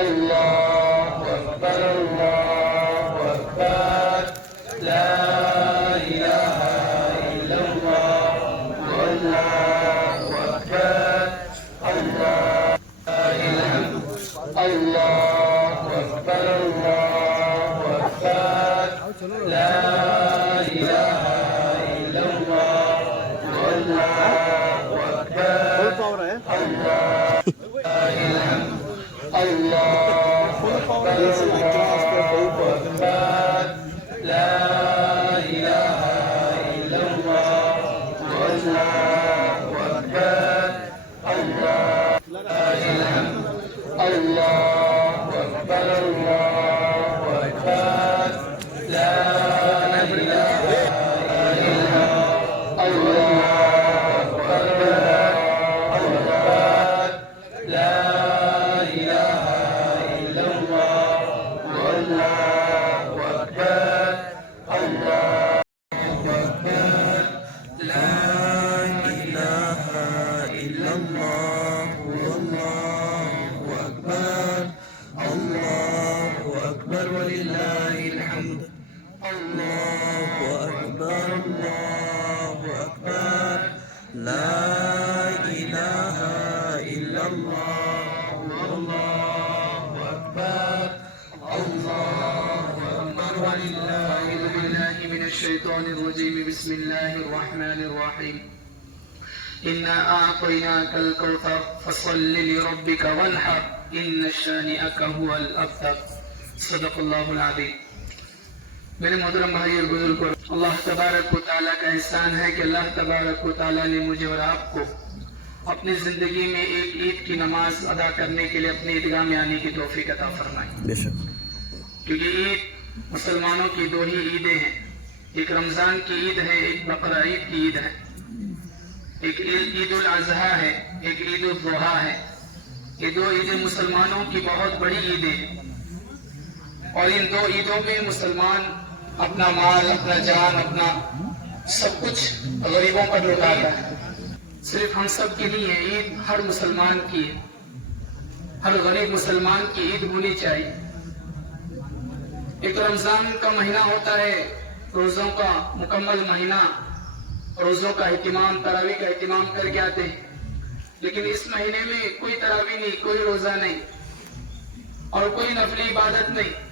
الله أكبر الله أكبر لا إله إلا الله والله أكبر الله الله أكبر الله أكبر لا إله إلا الله والله أكبر الله أكبر لا إله إلا الله والله أكبر الله أكبر الله أكبر لا إله إلا الله أكبر لا إله إلا الله والله أكبر الله أكبر لا إله إلا الله والله أكبر الله أكبر ولله الحمد الله أكبر الله أكبر لا إله إلا الله والله أكبر الله أكبر ولله بالله من الشيطان الرجيم بسم الله الرحمن الرحيم إنا أعطيناك الكوثر فصل لربك وانحر إن شانئك هو الأبتر صدق الله العظيم میرے محترم بھائی اور بزرگوں اللہ تبارک و تعالیٰ کا احسان ہے کہ اللہ تبارک و تعالیٰ نے مجھے اور آپ کو اپنی زندگی میں ایک عید کی نماز ادا کرنے کے لیے اپنی عیدگاہ میں آنے کی توفیق عطا فرمائی کیونکہ عید مسلمانوں کی دو ہی عیدیں ہیں ایک رمضان کی عید ہے ایک بقرہ عید کی عید ہے ایک عید الاضحیٰ ہے ایک عید الضحیٰ ہے یہ دو عیدیں مسلمانوں کی بہت بڑی عیدیں ہیں اور ان دو عیدوں میں مسلمان اپنا مال اپنا جان اپنا سب کچھ غریبوں پر لوٹاتا ہے صرف ہم سب کی نہیں ہے عید ہر مسلمان کی ہے ہر غریب مسلمان کی عید ہونی چاہیے ایک رمضان کا مہینہ ہوتا ہے روزوں کا مکمل مہینہ روزوں کا اہتمام تراویح کا اہتمام کر کے آتے ہیں لیکن اس مہینے میں کوئی تراویح نہیں کوئی روزہ نہیں اور کوئی نفلی عبادت نہیں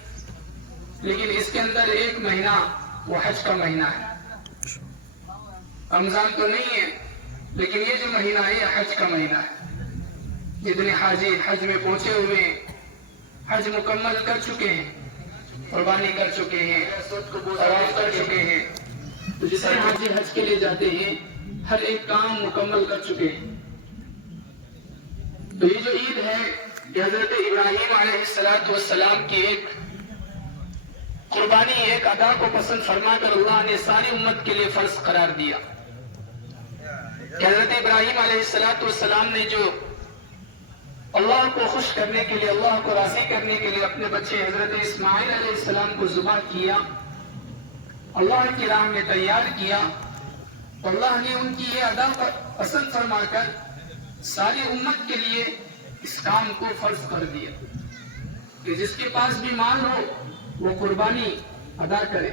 لیکن اس کے اندر ایک مہینہ وہ حج کا مہینہ ہے رمضان تو نہیں ہے لیکن یہ جو مہینہ ہے یہ حج کا مہینہ ہے جتنے حاجی حج میں پہنچے ہوئے حج مکمل کر چکے ہیں قربانی کر چکے ہیں طواف کر چکے ہیں تو جتنے حاجی حج کے لیے جاتے ہیں ہر ایک کام مکمل کر چکے ہیں تو یہ جو عید ہے یہ حضرت ابراہیم علیہ السلام کی ایک قربانی ایک ادا کو پسند فرما کر اللہ نے ساری امت کے لیے فرض قرار دیا کہ حضرت ابراہیم علیہ السلام نے جو اللہ کو خوش کرنے کے لیے اللہ کو راضی کرنے کے لیے اپنے بچے حضرت اسماعیل علیہ السلام کو ذبح کیا اللہ کی راہ میں تیار کیا تو اللہ نے ان کی یہ ادا پسند فرما کر ساری امت کے لیے اس کام کو فرض کر دیا کہ جس کے پاس بھی مال ہو وہ قربانی ادا کرے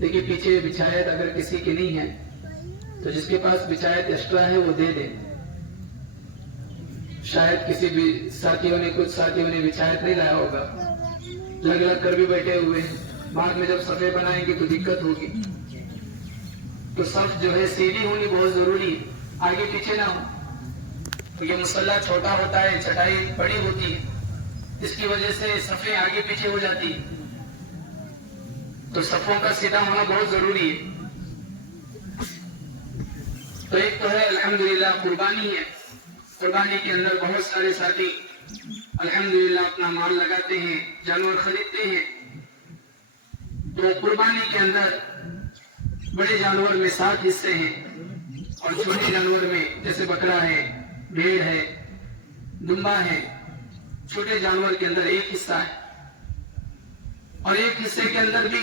دیکھیے پیچھے بچھایت اگر کسی کی نہیں ہے تو جس کے پاس بچھایت ایکسٹرا ہے وہ دے دے شاید کسی بھی ساتھیوں نے کچھ ساتھیوں نے بچھایت نہیں لایا ہوگا لگ لگ کر بھی بیٹھے ہوئے بعد میں جب صفے بنائیں گے تو دقت ہوگی تو صف جو ہے سیدھی ہونی بہت ضروری ہے آگے پیچھے نہ ہو تو یہ مصلی چھوٹا ہوتا ہے چٹائی بڑی ہوتی ہے اس کی وجہ سے صفیں آگے پیچھے ہو جاتی ہے تو صفوں کا سیدھا ہونا بہت ضروری ہے تو ایک تو ہے الحمدللہ قربانی ہے قربانی کے اندر بہت سارے ساتھی الحمدللہ اپنا مال لگاتے ہیں جانور خریدتے ہیں تو قربانی کے اندر بڑے جانور میں 7 حصے ہیں اور چھوٹے جانور میں جیسے بکرا ہے بھیڑ ہے دمبا ہے چھوٹے جانور کے اندر ایک حصہ ہے اور ایک حصے کے اندر بھی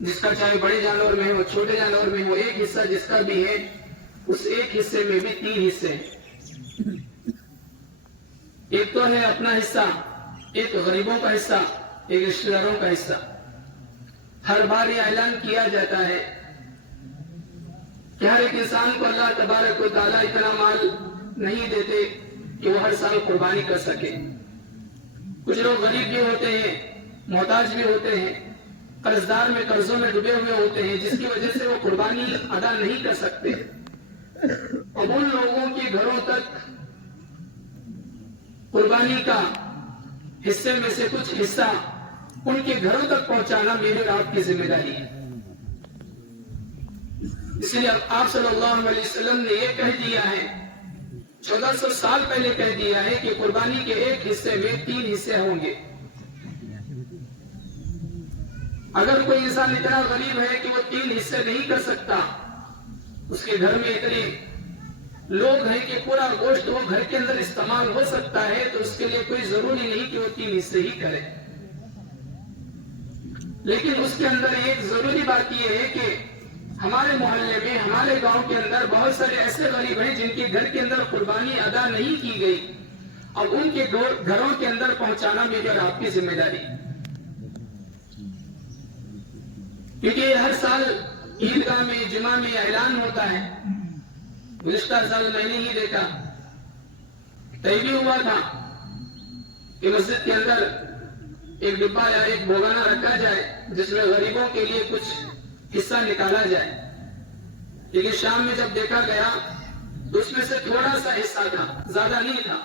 جس کا چاہے بڑے جانور میں ہو چھوٹے جانور میں ہو ایک حصہ جس کا بھی ہے اس ایک حصے میں بھی 3 حصے ہیں ایک تو ہے اپنا حصہ، ایک غریبوں کا حصہ، ایک رشتہ داروں کا حصہ۔ ہر بار یہ اعلان کیا جاتا ہے کہ ہر ایک انسان کو اللہ تبارک و تعالیٰ اتنا مال نہیں دیتے کہ وہ ہر سال قربانی کر سکے۔ کچھ لوگ غریب بھی ہوتے ہیں، محتاج بھی ہوتے ہیں، قرضدار میں قرضوں میں ڈوبے ہوئے ہوتے ہیں، جس کی وجہ سے وہ قربانی ادا نہیں کر سکتے۔ اب ان لوگوں کے گھروں تک قربانی کا حصے میں سے کچھ حصہ ان کے گھروں تک پہنچانا میری اور آپ کی ذمہ داری ہے۔ اس لیے آپ صلی اللہ علیہ وسلم نے یہ کہہ دیا ہے، 1400 سال پہلے کہہ دیا ہے کہ قربانی کے ایک حصے میں 3 حصے ہوں گے۔ اگر کوئی انسان اتنا غریب ہے کہ وہ 3 حصے نہیں کر سکتا، اس کے گھر میں اتنے لوگ ہیں کہ پورا گوشت وہ گھر کے اندر استعمال ہو سکتا ہے، تو اس کے لیے کوئی ضروری نہیں کہ وہ 3 حصے ہی کرے۔ لیکن اس کے اندر ایک ضروری بات یہ ہے کہ ہمارے محلے میں، ہمارے گاؤں کے اندر بہت سارے ایسے غریب ہیں جن کے گھر کے اندر قربانی ادا نہیں کی گئی، اب ان کے گھروں کے اندر پہنچانا میری اور آپ کی ذمہ داری، کیونکہ ہر سال عیدگاہ میں، جمعہ میں اعلان ہوتا ہے۔ گزشتہ سال میں نے ہی دیکھا، طے بھی ہوا تھا کہ مسجد کے اندر ایک ڈبہ یا ایک بھگونا رکھا جائے جس میں غریبوں کے لیے کچھ حصہ نکالا جائے، لیکن شام میں جب دیکھا گیا تو اس میں سے تھوڑا سا حصہ تھا، زیادہ نہیں تھا،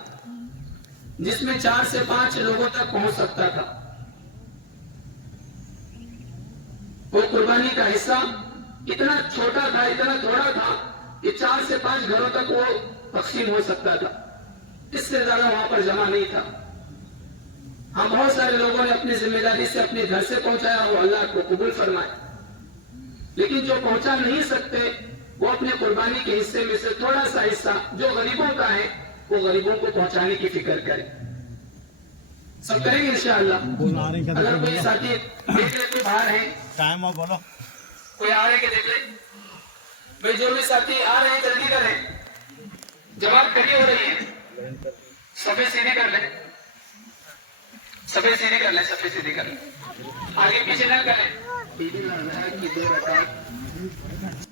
جس میں 4 سے 5 لوگوں تک پہنچ سکتا تھا۔ وہ قربانی کا حصہ اتنا چھوٹا تھا، اتنا تھوڑا تھا کہ 4 سے 5 گھروں تک وہ تقسیم ہو سکتا تھا، اس سے زیادہ وہاں پر جمع نہیں تھا۔ ہم بہت سارے لوگوں نے اپنی ذمہ داری سے اپنے گھر سے پہنچایا، وہ اللہ کو قبول فرمائے، لیکن جو پہنچا نہیں سکتے وہ اپنے قربانی کے حصے میں سے تھوڑا سا حصہ جو غریبوں کا ہے وہ غریبوں کو پہنچانے کی فکر کریں۔ سب کریں گے انشاءاللہ۔ اگر کوئی ساتھی دیکھ لے، کوئی باہر ہے، ٹائم ہو بولو، کوئی آ رہے کہ دیکھ لے بھائی، جو بھی ساتھی آ رہے ہیں جلدی کریں، جماعت کھڑی ہو رہی ہے، صفے سیدھی کر لیں، صفے سیدھی کر لیں، صفے سیدھی کر لیں، آگے پیچھے نہ کریں۔ عید الاضحیٰ کی 2 رکعت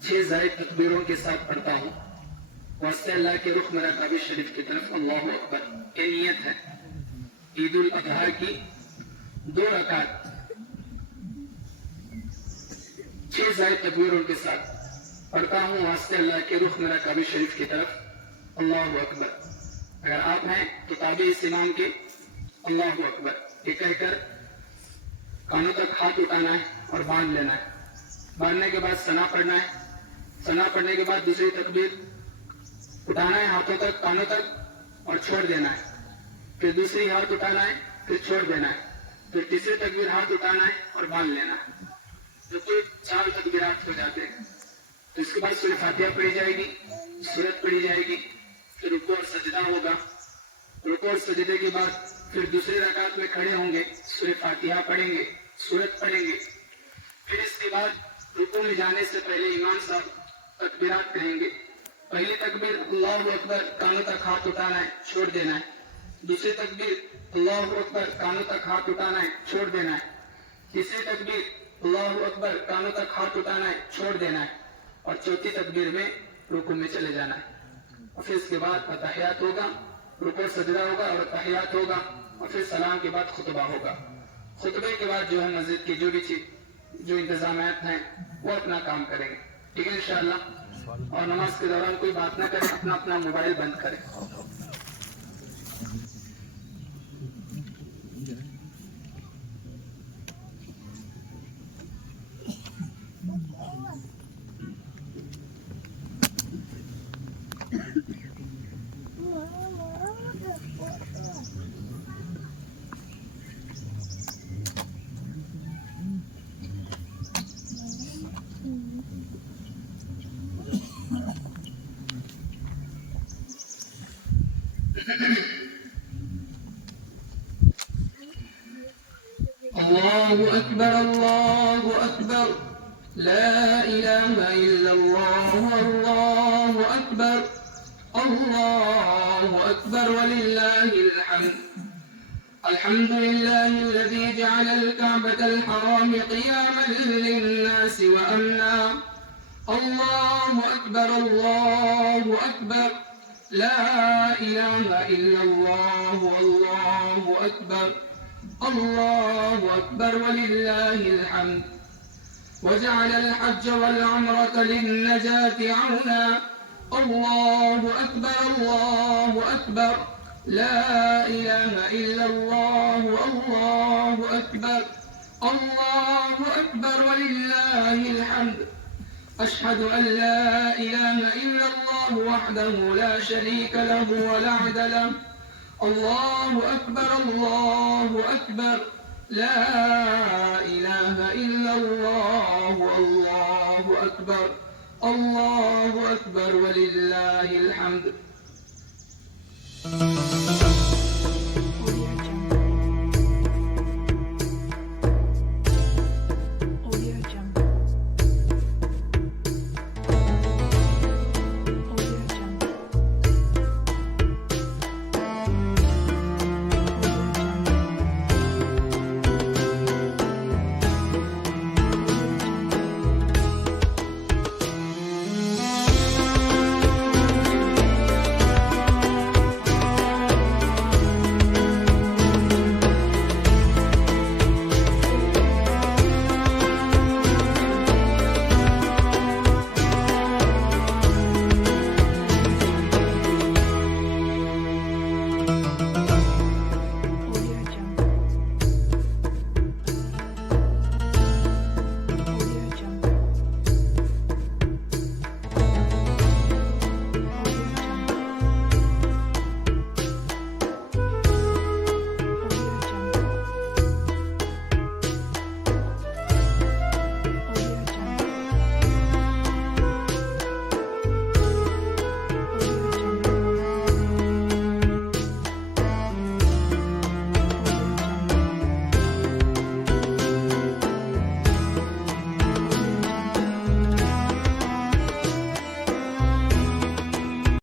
6 زائد تکبیروں کے ساتھ پڑھتا ہوں، واسطے اللہ کے رخ میرا کعبہ شریف کی طرف، اللہ اکبر۔ یہ نیت ہے عید الاضحیٰ کی 2 رکعت 6 زائد تکبیروں کے ساتھ پڑھتا ہوں، واسطے اللہ کے رخ میرا کعبہ شریف کی طرف، اللہ اکبر۔ اگر آپ ہیں تو تابع اس امام کے اللہ اکبر یہ کہہ کر کانوں تک ہاتھ اٹھانا ہے اور باندھ لینا ہے۔ باندھنے کے بعد ثنا پڑھنا ہے، ثنا پڑھنے کے بعد دوسری تکبیر اٹھانا ہے ہاتھوں تک، کانوں تک، اور چھوڑ دینا ہے۔ پھر دوسری ہاتھ اٹھانا ہے، پھر چھوڑ دینا ہے۔ پھر تیسری تکبیر ہاتھ اٹھانا ہے اور باندھ لینا ہے۔ جب کوئی 4 تکبیرات ہو جاتے ہیں تو اس کے بعد سورہ فاتحہ پڑھی جائے گی، سورت پڑھی جائے گی، پھر رکوع اور سجدہ ہوگا۔ رکوع اور سجدے کے بعد پھر دوسری رکعت میں کھڑے ہوں گے، سورہ فاتحہ پڑھیں گے، سورت پڑھیں گے۔ پھر اس کے بعد رکوع میں جانے سے پہلے امام صاحب تکبیرات کہیں گے۔ پہلی تکبیر اللہ اکبر، کانوں تک ہاتھ اٹھانا ہے، چھوڑ دینا ہے۔ دوسری تکبیر اللہ اکبر، کانوں تک ہاتھ اٹھانا ہے، چھوڑ دینا ہے۔ تیسری تکبیر اللہ اکبر، کانوں تک ہاتھ اٹھانا ہے، چھوڑ دینا ہے۔ اور چوتھی تکبیر میں رکوع میں چلے جانا ہے۔ اور پھر اس کے بعد تحیات ہوگا، رکوع سجدہ ہوگا اور تحیات ہوگا، اور پھر سلام کے بعد خطبہ ہوگا۔ خطبے کے بعد جو ہے مسجد کی جو انتظامات ہیں وہ اپنا کام کریں گے، ٹھیک ہے انشاءاللہ۔ اور نماز کے دوران کوئی بات نہ کریں، اپنا اپنا موبائل بند کریں۔ الله أكبر الله أكبر لا إله إلا الله الله أكبر الله أكبر ولله الحمد. الحمد لله الذي جعل الكعبة الحرام قياما للناس وأمنا. الله أكبر الله أكبر لا إله إلا الله. الله أكبر الله أكبر ولله الحمد. وجعل الحج والعمرة للنجاة عونا. الله أكبر الله أكبر لا إله إلا الله. الله أكبر الله أكبر ولله الحمد. أشهد أن لا إله إلا الله وحده لا شريك له ولا عد له. الله أكبر الله أكبر لا إله إلا الله. الله أكبر الله أكبر ولله الحمد.